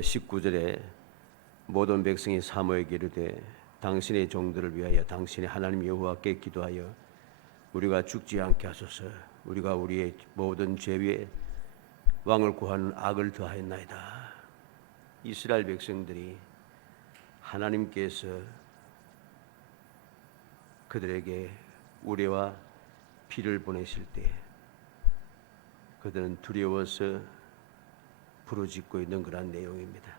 19절에 모든 백성이 사모에게 이르되 당신의 종들을 위하여 당신의 하나님 여호와께 기도하여 우리가 죽지 않게 하소서. 우리가 우리의 모든 죄 위에 왕을 구하는 악을 더하였나이다. 이스라엘 백성들이 하나님께서 그들에게 우레와 피를 보내실 때 그들은 두려워서 부르짖고 있는 그런 내용입니다.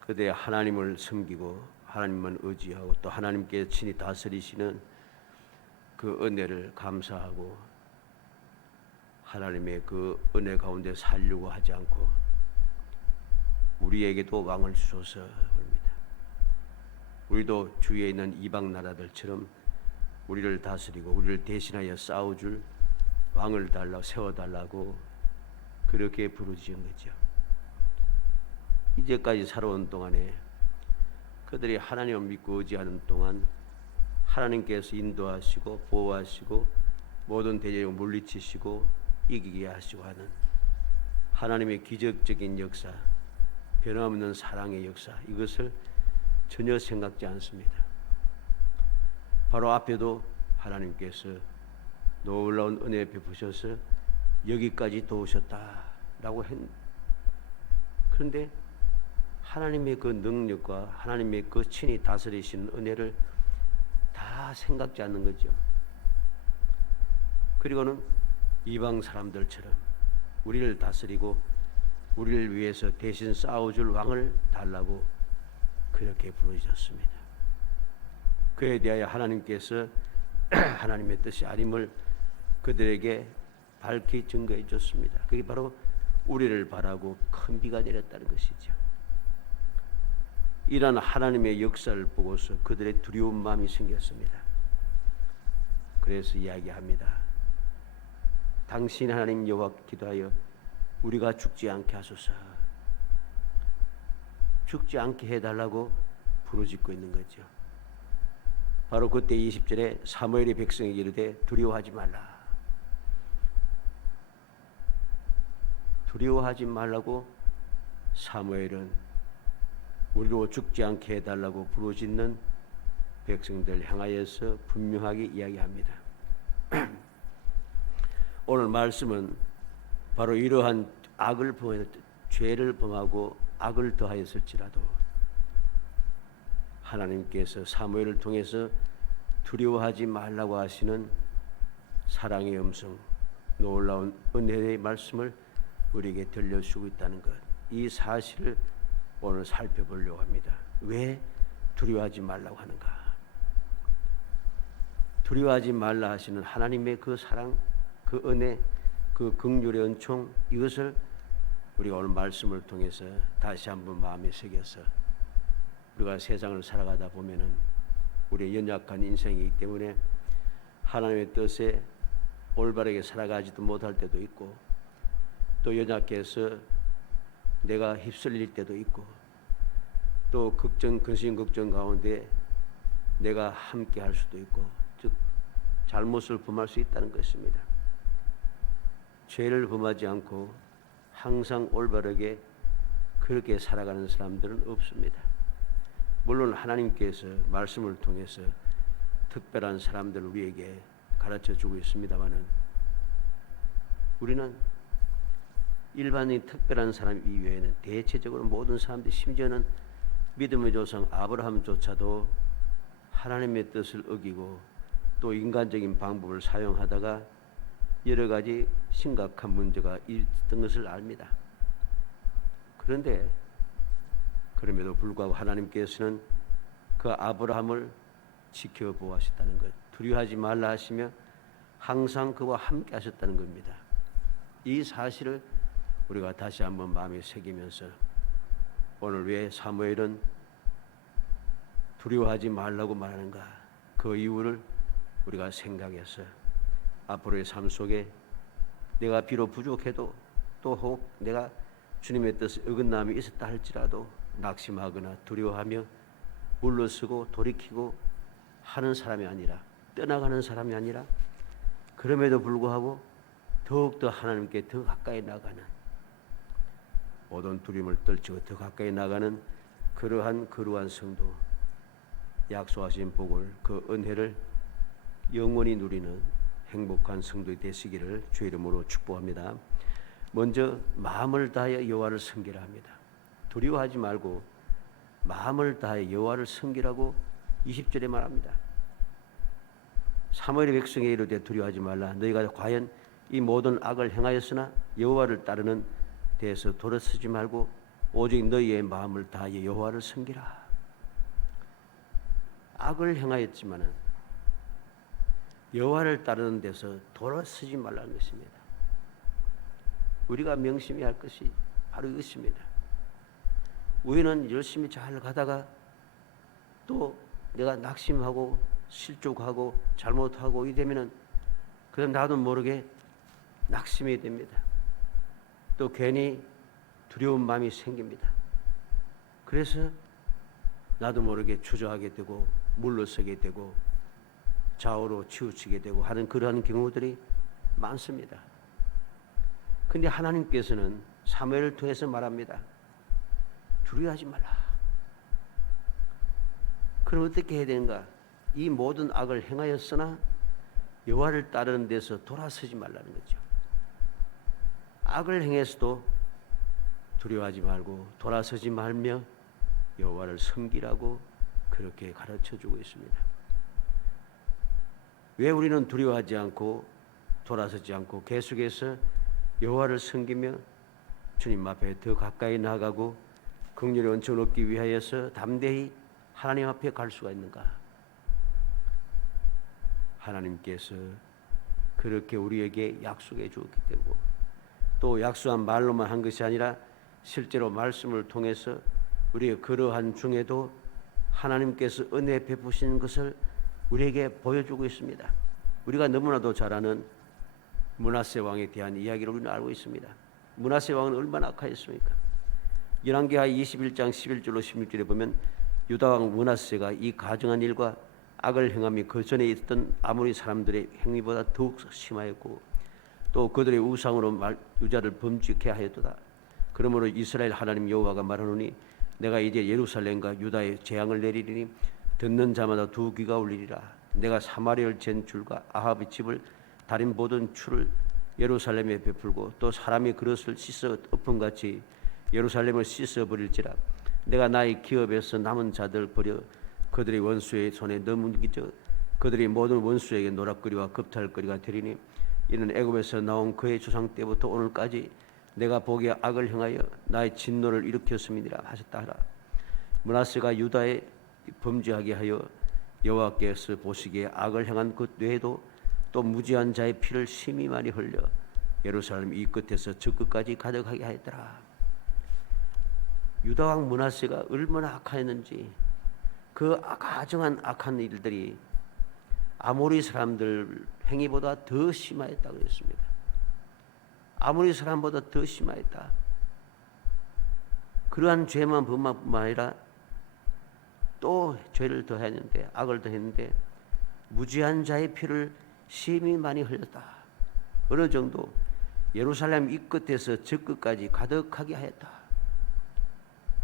그들의 하나님을 섬기고 하나님만 의지하고 또 하나님께 친히 다스리시는 그 은혜를 감사하고 하나님의 그 은혜 가운데 살려고 하지 않고 우리에게도 왕을 주소서 합니다. 우리도 주위에 있는 이방 나라들처럼 우리를 다스리고 우리를 대신하여 싸워줄 왕을 세워달라고 그렇게 부르짖은 거죠. 이제까지 살아온 동안에 그들이 하나님을 믿고 의지하는 동안 하나님께서 인도하시고 보호하시고 모든 대적을 물리치시고 이기게 하시고 하는 하나님의 기적적인 역사, 변함없는 사랑의 역사, 이것을 전혀 생각지 않습니다. 바로 앞에도 하나님께서 놀라운 은혜 베푸셔서 여기까지 도우셨다라고 그런데 하나님의 그 능력과 하나님의 그 친히 다스리시는 은혜를 다 생각지 않는 거죠. 그리고는 이방 사람들처럼 우리를 다스리고 우리를 위해서 대신 싸워줄 왕을 달라고 그렇게 부르셨습니다. 그에 대하여 하나님께서 하나님의 뜻이 아님을 그들에게 밝히 증거해 줬습니다. 그게 바로 우리를 바라고 큰 비가 내렸다는 것이죠. 이러한 하나님의 역사를 보고서 그들의 두려운 마음이 생겼습니다. 그래서 이야기합니다. 당신 하나님 여호와께 기도하여 우리가 죽지 않게 하소서. 죽지 않게 해달라고 부르짖고 있는 거죠. 바로 그때 20절에 사무엘이 백성에게 이르되 두려워하지 말라. 두려워하지 말라고 사무엘은 우리로 죽지 않게 해달라고 부르짖는 백성들 향하여서 분명하게 이야기합니다. 오늘 말씀은 바로 이러한 악을 죄를 범하고 악을 더하였을지라도 하나님께서 사무엘을 통해서 두려워하지 말라고 하시는 사랑의 음성, 놀라운 은혜의 말씀을 우리에게 들려주고 있다는 것, 이 사실을 오늘 살펴보려고 합니다. 왜 두려워하지 말라고 하는가? 두려워하지 말라 하시는 하나님의 그 사랑, 그 은혜, 그 긍휼의 은총, 이것을 우리가 오늘 말씀을 통해서 다시 한번 마음에 새겨서 우리가 세상을 살아가다 보면은 우리의 연약한 인생이기 때문에 하나님의 뜻에 올바르게 살아가지도 못할 때도 있고 또 연약해서 내가 휩쓸릴 때도 있고 또 근심 걱정 가운데 내가 함께 할 수도 있고 즉 잘못을 범할 수 있다는 것입니다. 죄를 범하지 않고 항상 올바르게 그렇게 살아가는 사람들은 없습니다. 물론 하나님께서 말씀을 통해서 특별한 사람들을 우리에게 가르쳐주고 있습니다마는 우리는 일반인 특별한 사람 이외에는 대체적으로 모든 사람들이 심지어는 믿음의 조상 아브라함조차도 하나님의 뜻을 어기고 또 인간적인 방법을 사용하다가 여러 가지 심각한 문제가 있던 것을 압니다. 그런데 그럼에도 불구하고 하나님께서는 그 아브라함을 지켜보았다는 것, 두려워하지 말라 하시며 항상 그와 함께 하셨다는 겁니다. 이 사실을 우리가 다시 한번 마음에 새기면서 오늘 왜 사무엘은 두려워하지 말라고 말하는가, 그 이유를 우리가 생각해서 앞으로의 삶 속에 내가 비록 부족해도 또 혹 내가 주님의 뜻에 어긋남이 있었다 할지라도 낙심하거나 두려워하며 물러서고 돌이키고 하는 사람이 아니라 떠나가는 사람이 아니라 그럼에도 불구하고 더욱더 하나님께 더 가까이 나가는 모든 두려움을 떨치고 더 가까이 나가는 그러한 거룩한 성도, 약속하신 복을, 그 은혜를 영원히 누리는 행복한 성도이 되시기를 주의 이름으로 축복합니다. 먼저 마음을 다하여 여호와를 섬기라 합니다. 두려워하지 말고 마음을 다하여 여호와를 섬기라고 20절에 말합니다. 사무엘의 백성에게 이르되 두려워하지 말라. 너희가 과연 이 모든 악을 행하였으나 여호와를 따르는 데에서 돌아서지 말고 오직 너희의 마음을 다하여 여호와를 섬기라. 악을 행하였지만은 여호와를 따르는 데서 돌아서지 말라는 것입니다. 우리가 명심해야 할 것이 바로 이것입니다. 우리는 열심히 잘 가다가 또 내가 낙심하고 실족하고 잘못하고 이 되면은 그럼 나도 모르게 낙심이 됩니다. 또 괜히 두려운 마음이 생깁니다. 그래서 나도 모르게 주저하게 되고 물러서게 되고 좌우로 치우치게 되고 하는 그러한 경우들이 많습니다. 근데 하나님께서는 사무엘을 통해서 말합니다. 두려워하지 말라. 그럼 어떻게 해야 되는가? 이 모든 악을 행하였으나 여호와를 따르는 데서 돌아서지 말라는 거죠. 악을 행해서도 두려워하지 말고 돌아서지 말며 여호와를 섬기라고 그렇게 가르쳐주고 있습니다. 왜 우리는 두려워하지 않고 돌아서지 않고 계속해서 여호와를 섬기며 주님 앞에 더 가까이 나아가고 긍휼의 은총을 얻기 위하여서 담대히 하나님 앞에 갈 수가 있는가? 하나님께서 그렇게 우리에게 약속해 주었기 때문에 또 약속한 말로만 한 것이 아니라 실제로 말씀을 통해서 우리의 그러한 중에도 하나님께서 은혜 베푸시는 것을 우리에게 보여주고 있습니다. 우리가 너무나도 잘 아는 므낫세 왕에 대한 이야기를 우리는 알고 있습니다. 므낫세 왕은 얼마나 악하였습니까? 열왕기하 21장 11절로 16절에 보면 유다 왕 므낫세가 이 가증한 일과 악을 행함이 그 전에 있던 아모리 사람들의 행위보다 더욱 심하였고 또 그들의 우상으로 유다를 범죄케 하였도다. 그러므로 이스라엘 하나님 여호와가 말하노니 내가 이제 예루살렘과 유다에 재앙을 내리리니 듣는 자마다 두 귀가 울리리라. 내가 사마리아를 잰 줄과 아합의 집을 다린 모든 추를 예루살렘에 베풀고 또 사람이 그릇을 씻어 엎음같이 예루살렘을 씻어버릴지라. 내가 나의 기업에서 남은 자들 버려 그들의 원수의 손에 넘기져 그들이 모든 원수에게 노락거리와 겁탈거리가 되리니 이는 애굽에서 나온 그의 조상 때부터 오늘까지 내가 보기에 악을 행하여 나의 진노를 일으켰음이니라 하셨다 하라. 므낫세가 유다에 범죄하게 하여 여호와께서 보시기에 악을 행한 것 외에도 또 무지한 자의 피를 심히 많이 흘려 예루살렘 이 끝에서 저 끝까지 가득하게 하였더라. 유다 왕 므낫세가 얼마나 악하였는지 그 가증한 악한 일들이 아모리 사람들 행위보다 더 심하였다고 했습니다. 아모리 사람보다 더 심하였다. 그러한 죄만 범함뿐만 아니라 또 죄를 더했는데 악을 더했는데 무지한 자의 피를 심히 많이 흘렸다. 어느 정도 예루살렘 이 끝에서 저 끝까지 가득하게 하였다.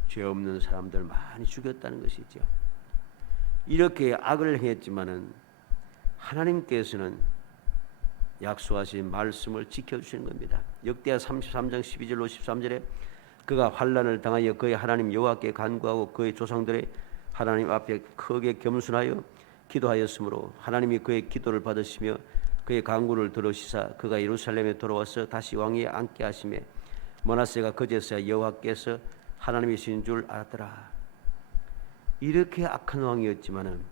죄 없는 사람들 많이 죽였다는 것이죠. 이렇게 악을 행했지만은 하나님께서는 약속하신 말씀을 지켜주시는 겁니다. 역대하 33장 12절로 13절에 그가 환난을 당하여 그의 하나님 여호와께 간구하고 그의 조상들의 하나님 앞에 크게 겸손하여 기도하였으므로 하나님이 그의 기도를 받으시며 그의 간구를 들으시사 그가 예루살렘에 돌아와서 다시 왕위에 앉게 하시매 므낫세가 그제서야 여호와께서 하나님이신 줄 알았더라. 이렇게 악한 왕이었지만은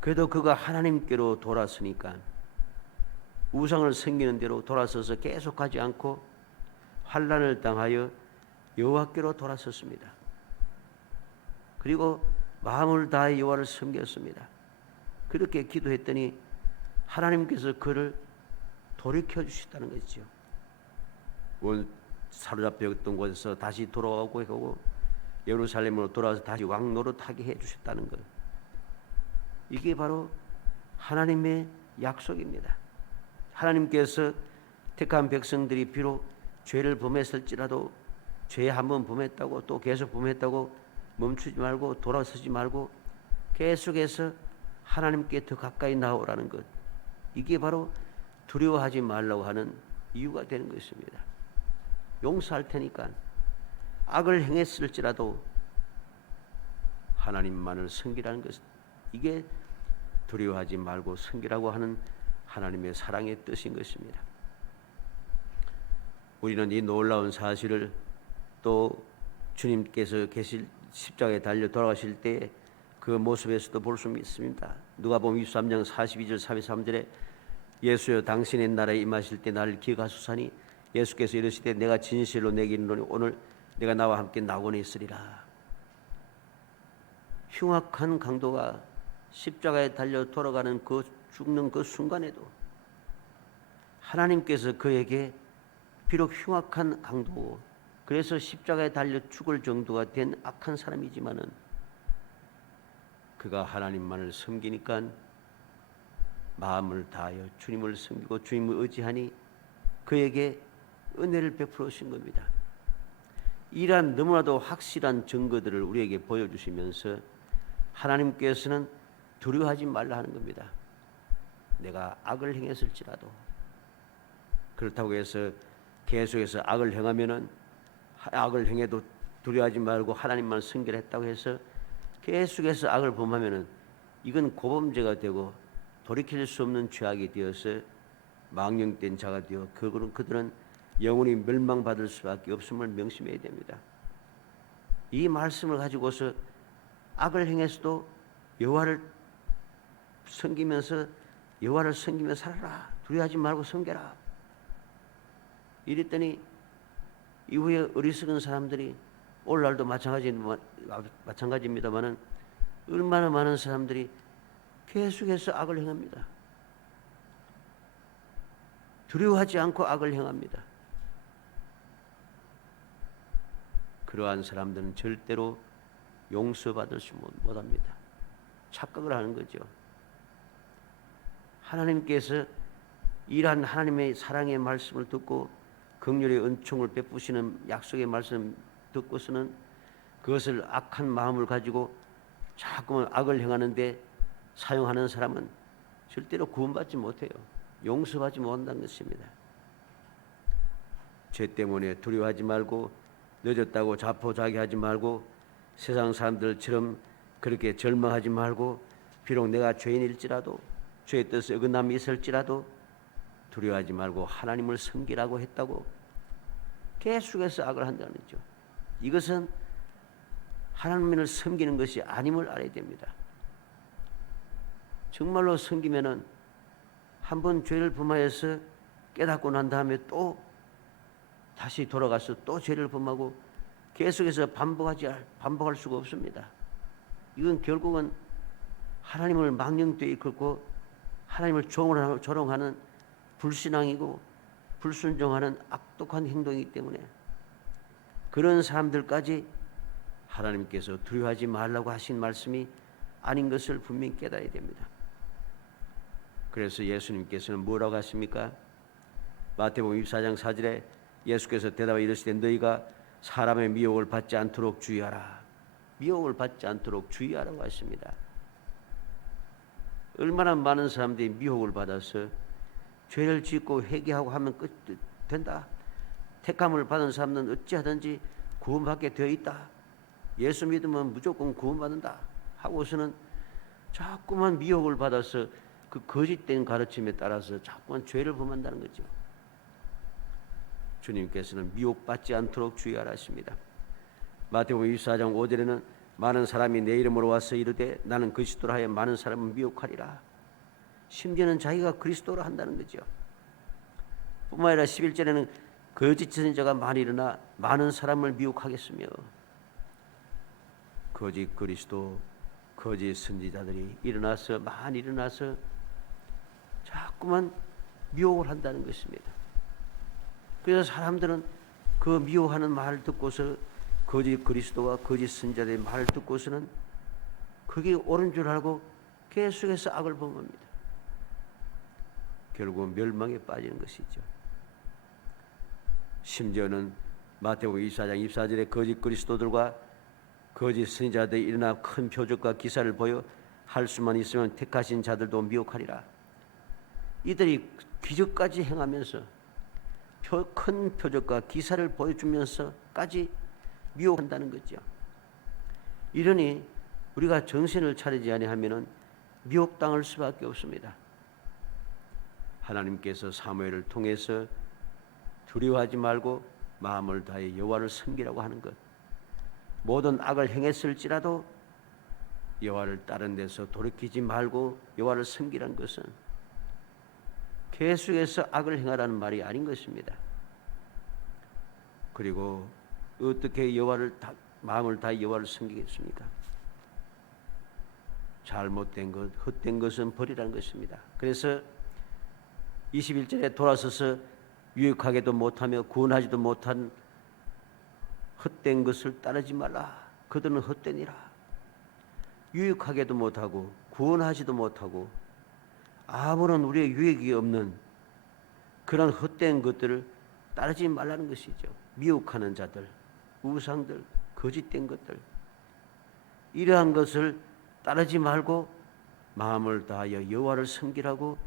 그래도 그가 하나님께로 돌아서니까 우상을 섬기는 대로 돌아서서 계속하지 않고 환난을 당하여 여호와께로 돌아섰습니다. 그리고 마음을 다해 여호와를 섬겼습니다. 그렇게 기도했더니 하나님께서 그를 돌이켜 주셨다는 것이죠. 사로잡혔던 곳에서 다시 돌아오고 하고 예루살렘으로 돌아와서 다시 왕 노릇하게 해주셨다는 것. 이게 바로 하나님의 약속입니다. 하나님께서 택한 백성들이 비록 죄를 범했을지라도 죄에 한번 범했다고 또 계속 범했다고 멈추지 말고 돌아서지 말고 계속해서 하나님께 더 가까이 나오라는 것. 이게 바로 두려워하지 말라고 하는 이유가 되는 것입니다. 용서할 테니까 악을 행했을지라도 하나님만을 섬기라는 것. 이게 두려워하지 말고 섬기라고 하는 하나님의 사랑의 뜻인 것입니다. 우리는 이 놀라운 사실을 또 주님께서 계실 십자가에 달려 돌아가실 때 그 모습에서도 볼 수 있습니다. 누가복음 23장 42절 43절에 예수여 당신의 나라에 임하실 때 나를 기억하소서니 예수께서 이르시되 내가 진실로 내게 이르노니 오늘 내가 나와 함께 낙원에 있으리라. 흉악한 강도가 십자가에 달려 돌아가는 그 죽는 그 순간에도 하나님께서 그에게 비록 흉악한 강도, 그래서 십자가에 달려 죽을 정도가 된 악한 사람이지만은 그가 하나님만을 섬기니까 마음을 다하여 주님을 섬기고 주님을 의지하니 그에게 은혜를 베풀어 주신 겁니다. 이러한 너무나도 확실한 증거들을 우리에게 보여주시면서 하나님께서는 두려워하지 말라 하는 겁니다. 내가 악을 행했을지라도. 그렇다고 해서 계속해서 악을 행하면은 악을 행해도 두려워하지 말고 하나님만 섬기라 했다고 해서 계속해서 악을 범하면은 이건 고범죄가 되고 돌이킬 수 없는 죄악이 되어서 망령된 자가 되어 그들은 영원히 멸망받을 수밖에 없음을 명심해야 됩니다. 이 말씀을 가지고서 악을 행해서도 여호와를 섬기며 살아라. 두려워하지 말고 섬겨라. 이랬더니 이후에 어리석은 사람들이 오늘날도 마찬가지입니다만은 얼마나 많은 사람들이 계속해서 악을 행합니다. 두려워하지 않고 악을 행합니다. 그러한 사람들은 절대로 용서받을 수 못합니다. 착각을 하는 거죠. 하나님께서 이러한 하나님의 사랑의 말씀을 듣고 긍휼의 은총을 베푸시는 약속의 말씀 듣고서는 그것을 악한 마음을 가지고 자꾸만 악을 행하는데 사용하는 사람은 절대로 구원받지 못해요. 용서받지 못한다는 것입니다. 죄 때문에 두려워하지 말고 늦었다고 자포자기하지 말고 세상 사람들처럼 그렇게 절망하지 말고 비록 내가 죄인일지라도 죄의 뜻에 어긋남이 있을지라도 두려워하지 말고 하나님을 섬기라고 했다고 계속해서 악을 한다는 거죠. 이것은 하나님을 섬기는 것이 아님을 알아야 됩니다. 정말로 섬기면은 한번 죄를 범하여서 깨닫고 난 다음에 또 다시 돌아가서 또 죄를 범하고 계속해서 반복할 수가 없습니다. 이건 결국은 하나님을 망령되이 이끌고 하나님을 조롱하는 불신앙이고 불순종하는 악독한 행동이기 때문에 그런 사람들까지 하나님께서 두려워하지 말라고 하신 말씀이 아닌 것을 분명히 깨달아야 됩니다. 그래서 예수님께서는 뭐라고 하십니까? 마태복음 24장 4절에 예수께서 대답하여 이르시되 너희가 사람의 미혹을 받지 않도록 주의하라. 미혹을 받지 않도록 주의하라고 하십니다. 얼마나 많은 사람들이 미혹을 받아서 죄를 짓고 회개하고 하면 된다. 택함을 받은 사람은 어찌하든지 구원받게 되어 있다. 예수 믿으면 무조건 구원받는다 하고서는 자꾸만 미혹을 받아서 그 거짓된 가르침에 따라서 자꾸만 죄를 범한다는 거죠. 주님께서는 미혹받지 않도록 주의하라 하십니다. 마태복음 24장 5절에는 많은 사람이 내 이름으로 와서 이르되 나는 그리스도라 하여 많은 사람을 미혹하리라. 심지어는 자기가 그리스도라 한다는 거죠. 뿐만 아니라 11절에는 거짓 선지자가 많이 일어나 많은 사람을 미혹하겠으며 거짓 그리스도, 거짓 선지자들이 많이 일어나서 자꾸만 미혹을 한다는 것입니다. 그래서 사람들은 그 미혹하는 말을 듣고서 거짓 그리스도와 거짓 선지자들의 말을 듣고서는 그게 옳은 줄 알고 계속해서 악을 범합니다. 결국 멸망에 빠지는 것이죠. 심지어는 마태복음 24장 24절에 거짓 그리스도들과 거짓 선지자들이 일어나 큰 표적과 기사를 보여 할 수만 있으면 택하신 자들도 미혹하리라. 이들이 기적까지 행하면서 큰 표적과 기사를 보여주면서까지 미혹한다는 거죠. 이러니 우리가 정신을 차리지 아니하면은 미혹당할 수밖에 없습니다. 하나님께서 사무엘을 통해서 두려워하지 말고 마음을 다해 여호와를 섬기라고 하는 것, 모든 악을 행했을지라도 여호와를 다른 데서 돌이키지 말고 여호와를 섬기라는 것은 계속해서 악을 행하라는 말이 아닌 것입니다. 그리고 어떻게 마음을 다해 여호와를 섬기겠습니까? 잘못된 것, 헛된 것은 버리라는 것입니다. 그래서 21절에 돌아서서 유익하게도 못하며 구원하지도 못한 헛된 것을 따르지 말라. 그들은 헛되니라. 유익하게도 못하고 구원하지도 못하고 아무런 우리의 유익이 없는 그런 헛된 것들을 따르지 말라는 것이죠. 미혹하는 자들, 우상들, 거짓된 것들, 이러한 것을 따르지 말고 마음을 다하여 여호와를 섬기라고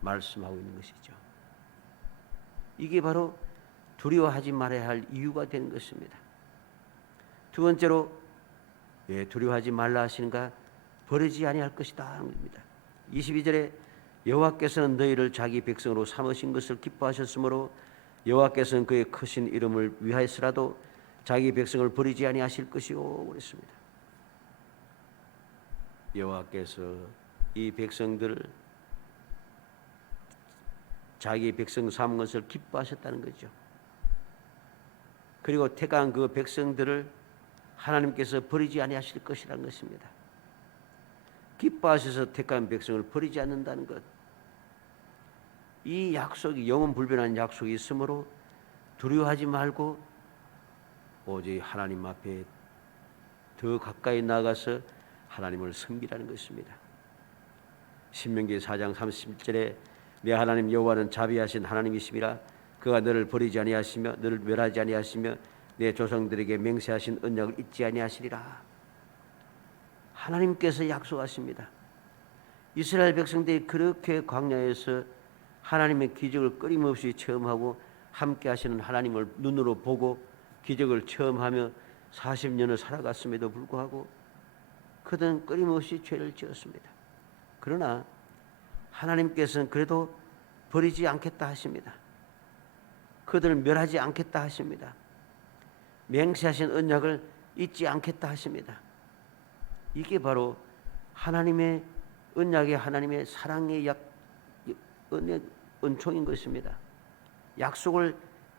말씀하고 있는 것이죠. 이게 바로 두려워하지 말아야 할 이유가 되는 것입니다. 두 번째로 왜 두려워하지 말라 하시는가? 버리지 아니할 것이다 하는 겁니다. 22절에 여호와께서는 너희를 자기 백성으로 삼으신 것을 기뻐하셨으므로 여호와께서는 그의 크신 이름을 위하여서라도 자기 백성을 버리지 아니하실 것이요 그랬습니다. 여호와께서 이 백성들을 자기 백성 삼은 것을 기뻐하셨다는 거죠. 그리고 택한 그 백성들을 하나님께서 버리지 아니하실 것이라는 것입니다. 기뻐하셔서 택한 백성을 버리지 않는다는 것, 이 약속이 영원 불변한 약속이 있으므로 두려워하지 말고 오직 하나님 앞에 더 가까이 나가서 하나님을 섬기라는 것입니다. 신명기 4장 30절에 내 하나님 여호와는 자비하신 하나님이심이라 그가 너를 버리지 아니하시며 너를 멸하지 아니하시며 내 조상들에게 맹세하신 언약을 잊지 아니하시리라. 하나님께서 약속하십니다. 이스라엘 백성들이 그렇게 광야에서 하나님의 기적을 끊임없이 체험하고 함께 하시는 하나님을 눈으로 보고 기적을 체험하며 40년을 살아갔음에도 불구하고 그들은 끊임없이 죄를 지었습니다. 그러나 하나님께서는 그래도 버리지 않겠다 하십니다. 그들을 멸하지 않겠다 하십니다. 맹세하신 언약을 잊지 않겠다 하십니다. 이게 바로 하나님의 언약의 하나님의 사랑의 은총인 것입니다. 약속을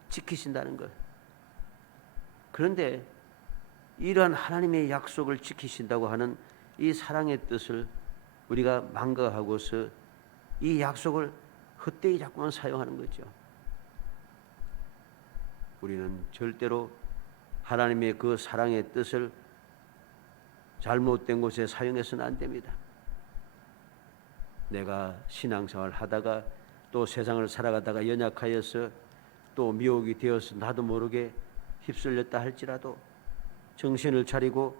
지키신다는 것. 그런데 이러한 하나님의 약속을 지키신다고 하는 이 사랑의 뜻을 우리가 망각하고서 이 약속을 헛되이 자꾸만 사용하는 거죠. 우리는 절대로 하나님의 그 사랑의 뜻을 잘못된 곳에 사용해서는 안 됩니다. 내가 신앙생활 하다가 또 세상을 살아가다가 연약하여서 또 미혹이 되어서 나도 모르게 휩쓸렸다 할지라도 정신을 차리고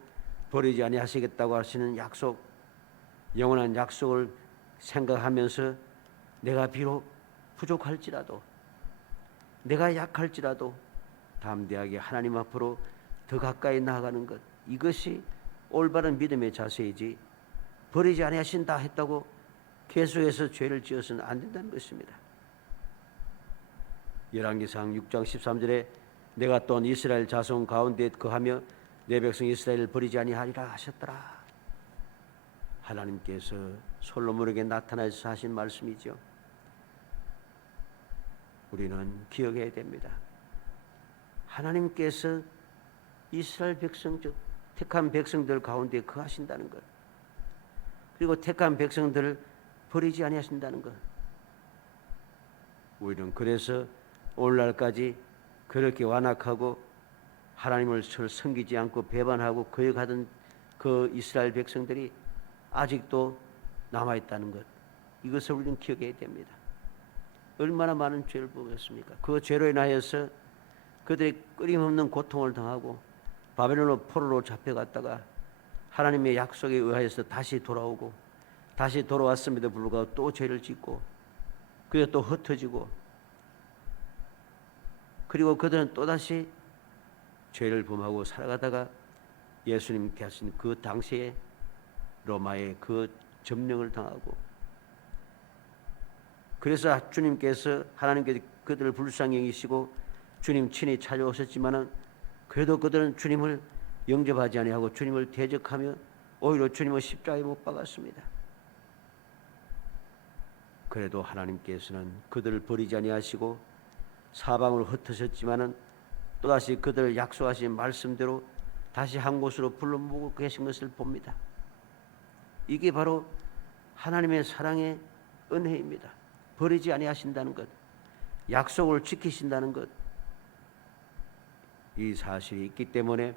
버리지 아니하시겠다고 하시는 약속, 영원한 약속을 생각하면서 내가 비록 부족할지라도 내가 약할지라도 담대하게 하나님 앞으로 더 가까이 나아가는 것, 이것이 올바른 믿음의 자세이지 버리지 아니하신다 했다고 계속해서 죄를 지어서는 안 된다는 것입니다. 열왕기상 6장 13절에 내가 또한 이스라엘 자손 가운데 거하며 내 백성 이스라엘을 버리지 아니하리라 하셨더라. 하나님께서 솔로몬에게 나타나서 하신 말씀이죠. 우리는 기억해야 됩니다. 하나님께서 이스라엘 백성 즉 택한 백성들 가운데 거하신다는 것, 그리고 택한 백성들을 버리지 아니하신다는 것. 우리는 그래서 오늘날까지 그렇게 완악하고 하나님을 섬기지 않고 배반하고 거역하던 그 이스라엘 백성들이 아직도 남아있다는 것, 이것을 우리는 기억해야 됩니다. 얼마나 많은 죄를 범했습니까? 그 죄로 인하여서 그들이 끊임없는 고통을 당하고 바벨론 포로로 잡혀갔다가 하나님의 약속에 의하여서 다시 돌아오고 다시 돌아왔음에도 불구하고 또 죄를 짓고 그리고 또 흩어지고 그리고 그들은 또다시 죄를 범하고 살아가다가 예수님께 하신 그 당시에 로마의 그 점령을 당하고 그래서 주님께서 하나님께서 그들을 불쌍히 여기시고 주님 친히 찾아오셨지만은 그래도 그들은 주님을 영접하지 아니하고 주님을 대적하며 오히려 주님을 십자가에 못 박았습니다. 그래도 하나님께서는 그들을 버리지 아니하시고 사방으로 흩으셨지만은 또다시 그들을 약속하신 말씀대로 다시 한 곳으로 불러 모으고 계신 것을 봅니다. 이게 바로 하나님의 사랑의 은혜입니다. 버리지 아니하신다는 것, 약속을 지키신다는 것, 이 사실이 있기 때문에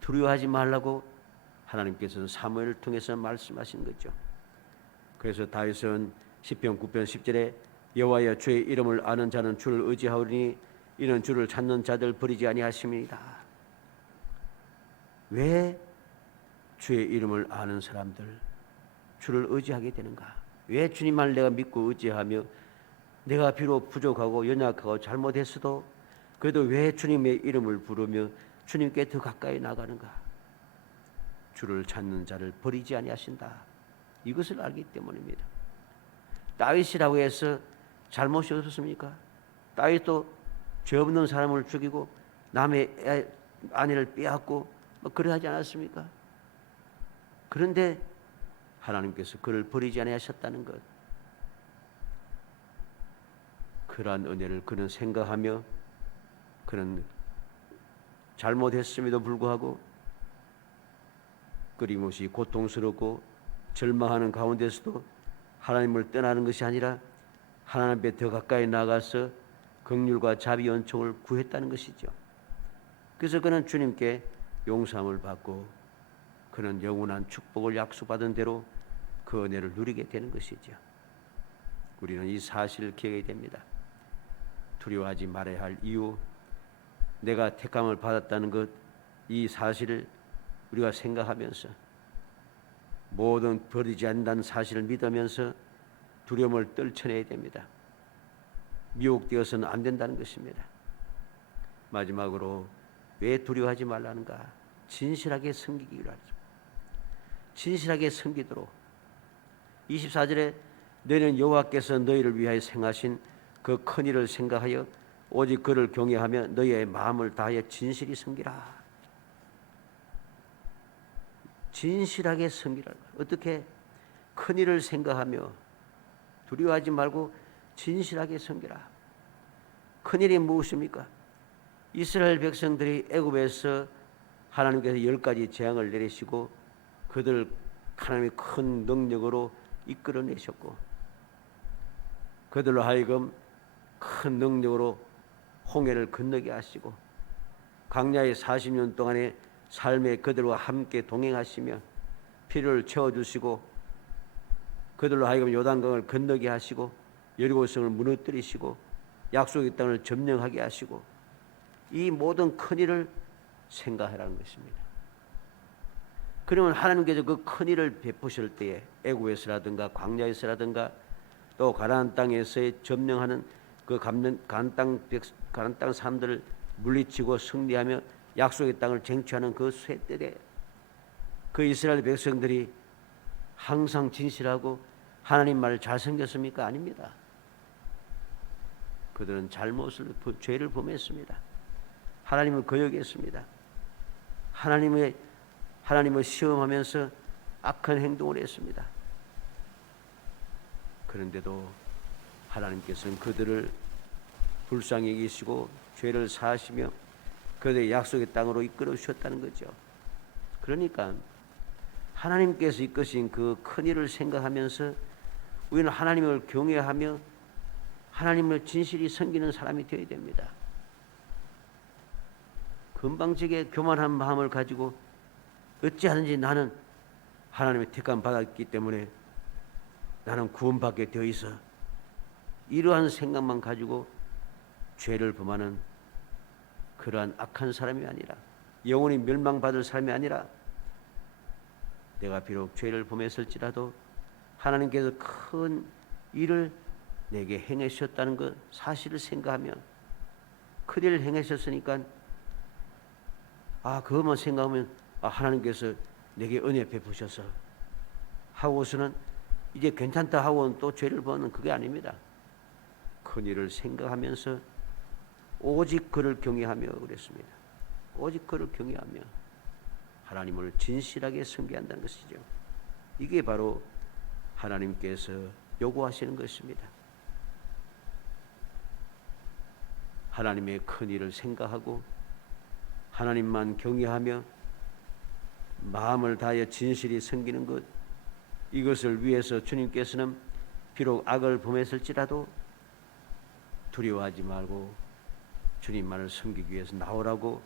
두려워하지 말라고 하나님께서는 사무엘을 통해서 말씀하신 거죠. 그래서 다윗은 시편 9편 10절에 여호와여 주의 이름을 아는 자는 주를 의지하오리니 이는 주를 찾는 자들 버리지 아니하심이니이다. 왜 주의 이름을 아는 사람들 주를 의지하게 되는가? 왜 주님만 내가 믿고 의지하며 내가 비록 부족하고 연약하고 잘못했어도 그래도 왜 주님의 이름을 부르며 주님께 더 가까이 나가는가? 주를 찾는 자를 버리지 아니하신다. 이것을 알기 때문입니다. 다윗이라고 해서 잘못이 없었습니까? 다윗도 죄 없는 사람을 죽이고 남의 아내를 빼앗고 그래 하지 않았습니까? 그런데 하나님께서 그를 버리지 아니하셨다는 것, 그러한 은혜를 그는 생각하며 그는 잘못했음에도 불구하고 끊임없이 고통스럽고 절망하는 가운데서도 하나님을 떠나는 것이 아니라 하나님 앞에 더 가까이 나가서 긍휼과 자비 은총을 구했다는 것이죠. 그래서 그는 주님께 용서함을 받고 그는 영원한 축복을 약속받은 대로 그 은혜를 누리게 되는 것이죠. 우리는 이 사실을 기억해야 됩니다. 두려워하지 말아야 할 이유, 내가 택함을 받았다는 것, 이 사실을 우리가 생각하면서 모든 버리지 않는다는 사실을 믿으면서 두려움을 떨쳐내야 됩니다. 미혹되어서는 안 된다는 것입니다. 마지막으로 왜 두려워하지 말라는가? 진실하게 섬기기로 하죠. 진실하게 섬기도록 24절에 너희는 여호와께서 너희를 위하여 행하신 그 큰 일을 생각하여 오직 그를 경외하며 너희의 마음을 다하여 진실히 섬기라. 진실하게 섬기라. 어떻게? 큰 일을 생각하며 두려워하지 말고 진실하게 섬기라. 큰 일이 무엇입니까? 이스라엘 백성들이 애굽에서 하나님께서 10가지 재앙을 내리시고 그들을 하나님의 큰 능력으로 이끌어내셨고 그들로 하여금 큰 능력으로 홍해를 건너게 하시고 광야의 40년 동안의 삶에 그들과 함께 동행하시며 피를 채워주시고 그들로 하여금 요단강을 건너게 하시고 여리고성을 무너뜨리시고 약속의 땅을 점령하게 하시고 이 모든 큰일을 생각하라는 것입니다. 그러면 하나님께서 그 큰일을 베푸실 때에 애굽에서라든가 광야에서라든가 또 가나안 땅에서의 점령하는 그 가나안 땅 사람들을 물리치고 승리하며 약속의 땅을 쟁취하는 그 쇠때에 그 이스라엘 백성들이 항상 진실하고 하나님 말을 잘 섬겼습니까? 아닙니다. 그들은 죄를 범했습니다. 하나님을 거역했습니다. 하나님을 시험하면서 악한 행동을 했습니다. 그런데도 하나님께서는 그들을 불쌍히 여기시고 죄를 사하시며 그들의 약속의 땅으로 이끌어 주셨다는 거죠. 그러니까 하나님께서 이끄신 그 큰 일을 생각하면서 우리는 하나님을 경외하며 하나님을 진실히 섬기는 사람이 되어야 됩니다. 금방지게 교만한 마음을 가지고 어찌하든지 나는 하나님의 택함 받았기 때문에 나는 구원받게 되어 있어, 이러한 생각만 가지고 죄를 범하는 그러한 악한 사람이 아니라, 영원히 멸망받을 사람이 아니라, 내가 비록 죄를 범했을지라도 하나님께서 큰 일을 내게 행하셨다는 것 사실을 생각하며, 큰 일을 행하셨으니까 그것만 생각하면 하나님께서 내게 은혜 베푸셔서 하고서는 이제 괜찮다 하고는 또 죄를 범하는 그게 아닙니다. 큰 일을 생각하면서 오직 그를 경외하며 그랬습니다. 오직 그를 경외하며 하나님을 진실하게 섬겨한다는 것이죠. 이게 바로 하나님께서 요구하시는 것입니다. 하나님의 큰 일을 생각하고 하나님만 경외하며 마음을 다하여 진실히 섬기는 것, 이것을 위해서 주님께서는 비록 악을 범했을지라도 두려워하지 말고 주님만을 섬기기 위해서 나오라고,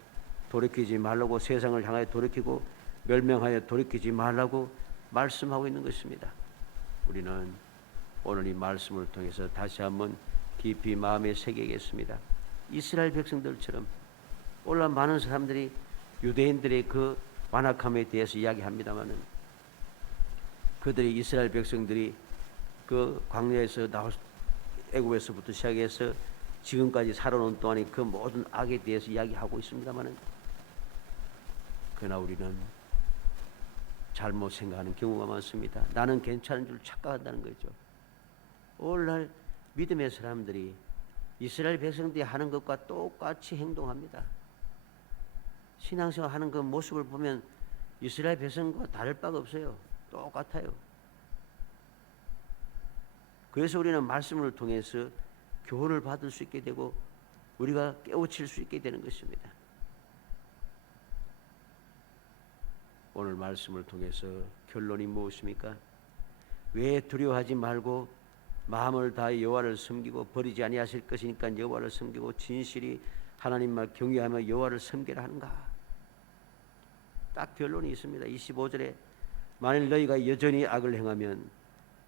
돌이키지 말라고, 세상을 향하여 돌이키고 멸명하여 돌이키지 말라고 말씀하고 있는 것입니다. 우리는 오늘 이 말씀을 통해서 다시 한번 깊이 마음에 새기겠습니다. 이스라엘 백성들처럼 오늘날 많은 사람들이 유대인들의 그 완악함에 대해서 이야기합니다마는, 그들이 이스라엘 백성들이 그 광야에서 애굽에서부터 시작해서 지금까지 살아온 동안에 그 모든 악에 대해서 이야기하고 있습니다마는, 그러나 우리는 잘못 생각하는 경우가 많습니다. 나는 괜찮은 줄 착각한다는 거죠. 오늘날 믿음의 사람들이 이스라엘 백성들이 하는 것과 똑같이 행동합니다. 신앙생활 하는 그 모습을 보면 이스라엘 백성과 다를 바가 없어요. 똑같아요. 그래서 우리는 말씀을 통해서 교훈을 받을 수 있게 되고 우리가 깨우칠 수 있게 되는 것입니다. 오늘 말씀을 통해서 결론이 무엇입니까? 왜 두려워하지 말고 마음을 다해 여호와를 섬기고 버리지 아니하실 것이니까 여호와를 섬기고 진실이 하나님만 경외하며 여호와를 섬기라 하는가? 딱 결론이 있습니다. 25절에 만일 너희가 여전히 악을 행하면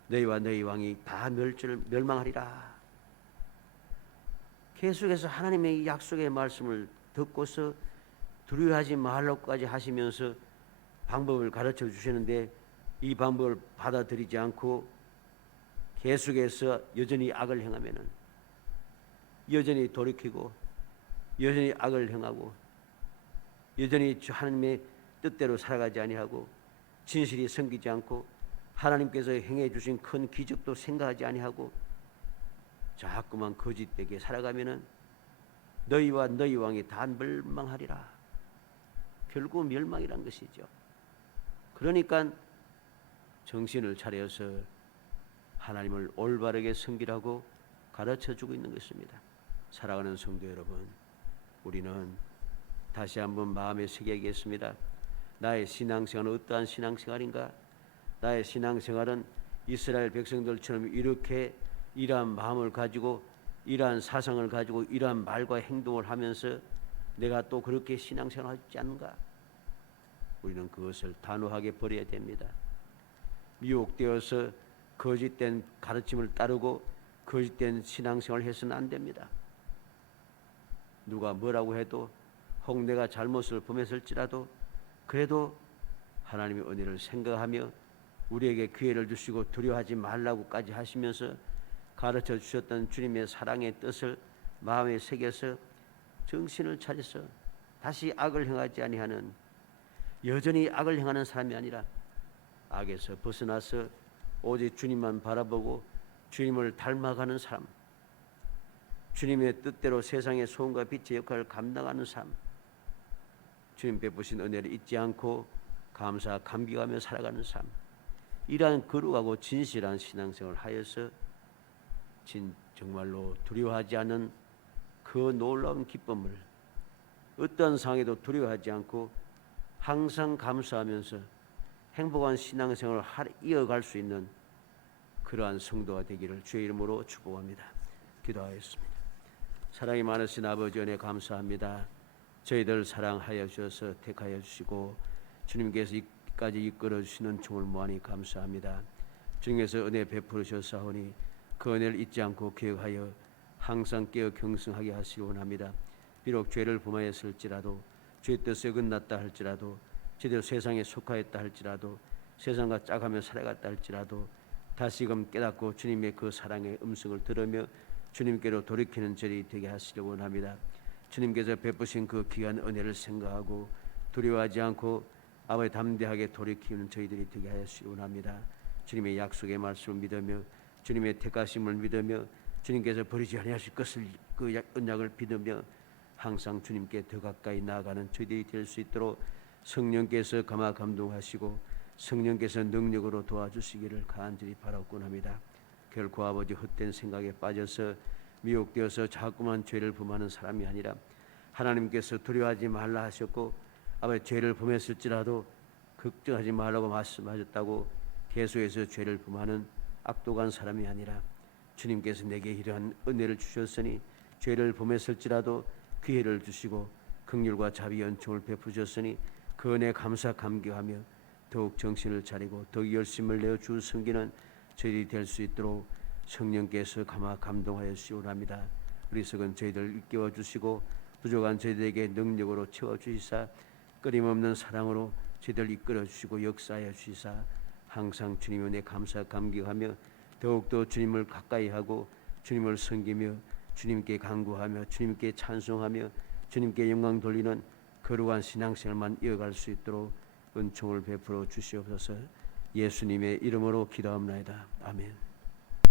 너희와 너희 왕이 다 멸망하리라. 계속해서 하나님의 약속의 말씀을 듣고서 두려워하지 말라고까지 하시면서 방법을 가르쳐 주시는데, 이 방법을 받아들이지 않고 계속해서 여전히 악을 행하면은, 여전히 돌이키고 여전히 악을 행하고 여전히 하나님의 뜻대로 살아가지 아니하고 진실이 섬기지 않고 하나님께서 행해 주신 큰 기적도 생각하지 아니하고 자꾸만 거짓되게 살아가면은 너희와 너희 왕이 다 멸망하리라. 결국 멸망이란 것이죠. 그러니까 정신을 차려서 하나님을 올바르게 섬기라고 가르쳐주고 있는 것입니다. 사랑하는 성도 여러분, 우리는 다시 한번 마음에 새기겠습니다. 나의 신앙생활은 어떠한 신앙생활인가? 나의 신앙생활은 이스라엘 백성들처럼 이렇게 이러한 마음을 가지고 이러한 사상을 가지고 이러한 말과 행동을 하면서 내가 또 그렇게 신앙생활을 하지 않는가? 우리는 그것을 단호하게 버려야 됩니다. 미혹되어서 거짓된 가르침을 따르고 거짓된 신앙생활을 해서는 안 됩니다. 누가 뭐라고 해도 혹 내가 잘못을 범했을지라도 그래도 하나님의 은혜를 생각하며 우리에게 기회를 주시고 두려워하지 말라고까지 하시면서 가르쳐 주셨던 주님의 사랑의 뜻을 마음에 새겨서 정신을 차려서 다시 악을 행하지 아니하는, 여전히 악을 행하는 사람이 아니라 악에서 벗어나서 오직 주님만 바라보고 주님을 닮아가는 삶, 주님의 뜻대로 세상의 소금과 빛의 역할을 감당하는 삶, 주님 베푸신 은혜를 잊지 않고 감사 감격하며 살아가는 삶, 이러한 거룩하고 진실한 신앙생활을 하여서 정말로 두려워하지 않는 그 놀라운 기쁨을, 어떤 상황에도 두려워하지 않고 항상 감사하면서 행복한 신앙생활을 이어갈 수 있는 그러한 성도가 되기를 주의 이름으로 축복합니다. 기도하였습니다. 사랑이 많으신 아버지 은혜 감사합니다. 저희들 사랑하여 주셔서 택하여 주시고 주님께서 이까지 이끌어 주시는 종을 모하니 감사합니다. 주님께서 은혜 베푸셨사오니 그 은혜를 잊지 않고 기억하여 항상 깨어 경성하게 하시기 원합니다. 비록 죄를 범하였을지라도 죄 뜻에 어긋났다 할지라도 제대로 세상에 속하였다 할지라도 세상과 짝하며 살아갔다 할지라도 다시금 깨닫고 주님의 그 사랑의 음성을 들으며 주님께로 돌이키는 절이 되게 하시려 원합니다. 주님께서 베푸신 그 귀한 은혜를 생각하고 두려워하지 않고 아버지 담대하게 돌이키는 저희들이 되게 하시려 원합니다. 주님의 약속의 말씀을 믿으며 주님의 택하심을 믿으며 주님께서 버리지 아니하실 것을 그 언약을 믿으며 항상 주님께 더 가까이 나아가는 저희들이 될 수 있도록 성령께서 감화 감동하시고 성령께서 능력으로 도와주시기를 간절히 바라곤 합니다. 결코 아버지 헛된 생각에 빠져서 미혹되어서 자꾸만 죄를 범하는 사람이 아니라 하나님께서 두려워하지 말라 하셨고 아버지 죄를 범했을지라도 걱정하지 말라고 말씀하셨다고 계속해서 죄를 범하는 악독한 사람이 아니라 주님께서 내게 이러한 은혜를 주셨으니 죄를 범했을지라도 기회를 주시고 긍휼과 자비 연총을 베푸셨으니 그 은혜 감사 감격하며 더욱 정신을 차리고 더욱 열심을 내어 주 섬기는 저희들이 될 수 있도록 성령께서 감화 감동하여 주시오랍니다. 어리석은 저희들 일깨워 주시고 부족한 저희들에게 능력으로 채워 주시사 끊임없는 사랑으로 저희들 이끌어 주시고 역사하여 주시사 항상 주님의 은혜 감사 감격하며 더욱더 주님을 가까이 하고 주님을 섬기며 주님께 간구하며 주님께 찬송하며 주님께 영광 돌리는 거룩한 신앙생활만 이어갈 수 있도록 은총을 베풀어 주시옵소서. 예수님의 이름으로 기도합나이다. 아멘.